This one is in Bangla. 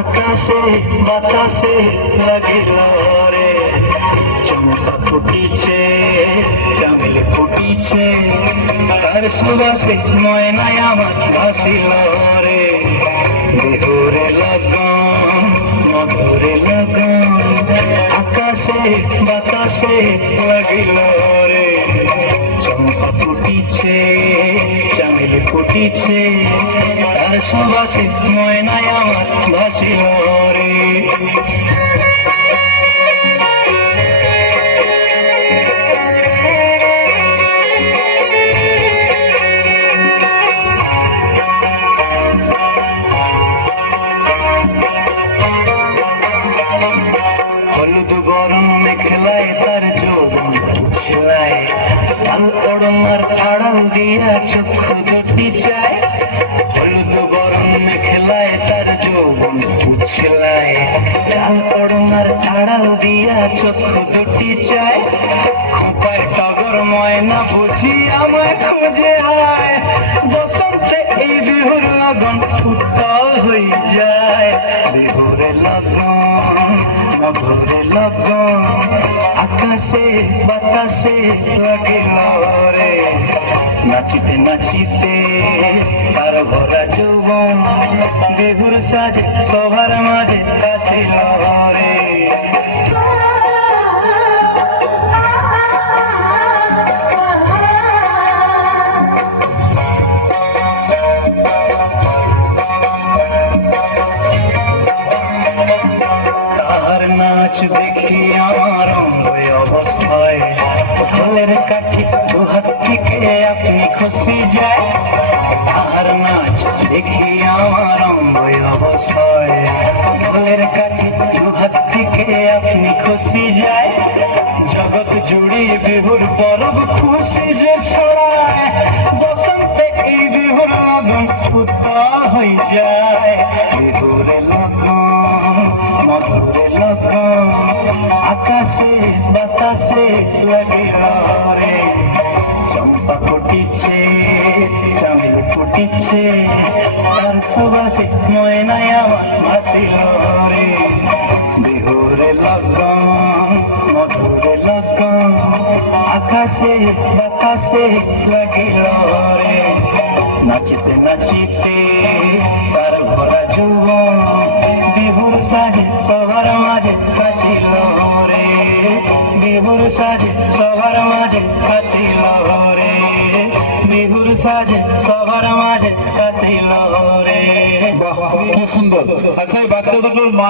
আকাশে বাতাসে লাগিল রে, চম্পা ফুটিছে চামেল ফুটিছে, তার সুবাসে ময়নায় আমার ভাসিল রে। দেহরে লগন মধুরে লগন, আকাশে বাতাসে লাগিল রে, চম্পা ফুটিছে চামেল ফুটিছে, তার সুবাসে ময়নায় আমার ভাসিল রে। হলুদ বরণ মেখলায় তার যৌবন ছিলায়, লাল ওড়নার আড়াল দিয়া চক্ষু দুটি চায়। হলুদ বরণ মেখলায় তার যৌবন ছিলায়, লাল ওড়নার আড়াল দিয়া চক্ষু দুটি চায়। খোপায় টগর ময়না বুঝি আমায় খুঁজে আয়, বসন্তে এই বিহুর লগন উত্তাল হয়ে যায়। বিহুরে লগন মধুরে লগন, আকাশে বাতাসে লাগিল রে, নাচিতে নাচিতে তার ভরা যৌবন, বিহুর সাজে সবার মাঝে আসিল রে। তাহার নাচ দেখি আমার অঙ্গ অবস্থায়, ঢোলের কাঠি দুহাত থেকে আপনি খুশি যায়। তাহার নাচ দেখি আমার অঙ্গ অবস্থায়, ঢোলের কাঠি দুহাত থেকে আপনি খুশি যায়। জগৎ জুড়ে বিহুর পরব খুশি যে ছড়ায়, বসন্তে এই বিহুর লগন উত্তাল হয়ে যায়। বিহুরে লগন মধুরে লগন, আকাশে বাতাসে লাগিল রে, চম্পা ফুটিছে চামেল ফুটিছে, তার সুবাসে ময়নায় আমার ভাসিল রে। বিহুরে লগন মধুরে লগন, আকাশে বাতাসে লাগিল রে, নাচিতে নাচিতে তার ভরা যৌবন, বিহুর সাজে সবার মাঝে হাসিল রে। বিহুর সাজে সবার মাঝে হাসিল রে, বিহুর সাজে সবার মাঝে হাসিল রে। খুব সুন্দর। আচ্ছা, এই বাচ্চা দুটোর মা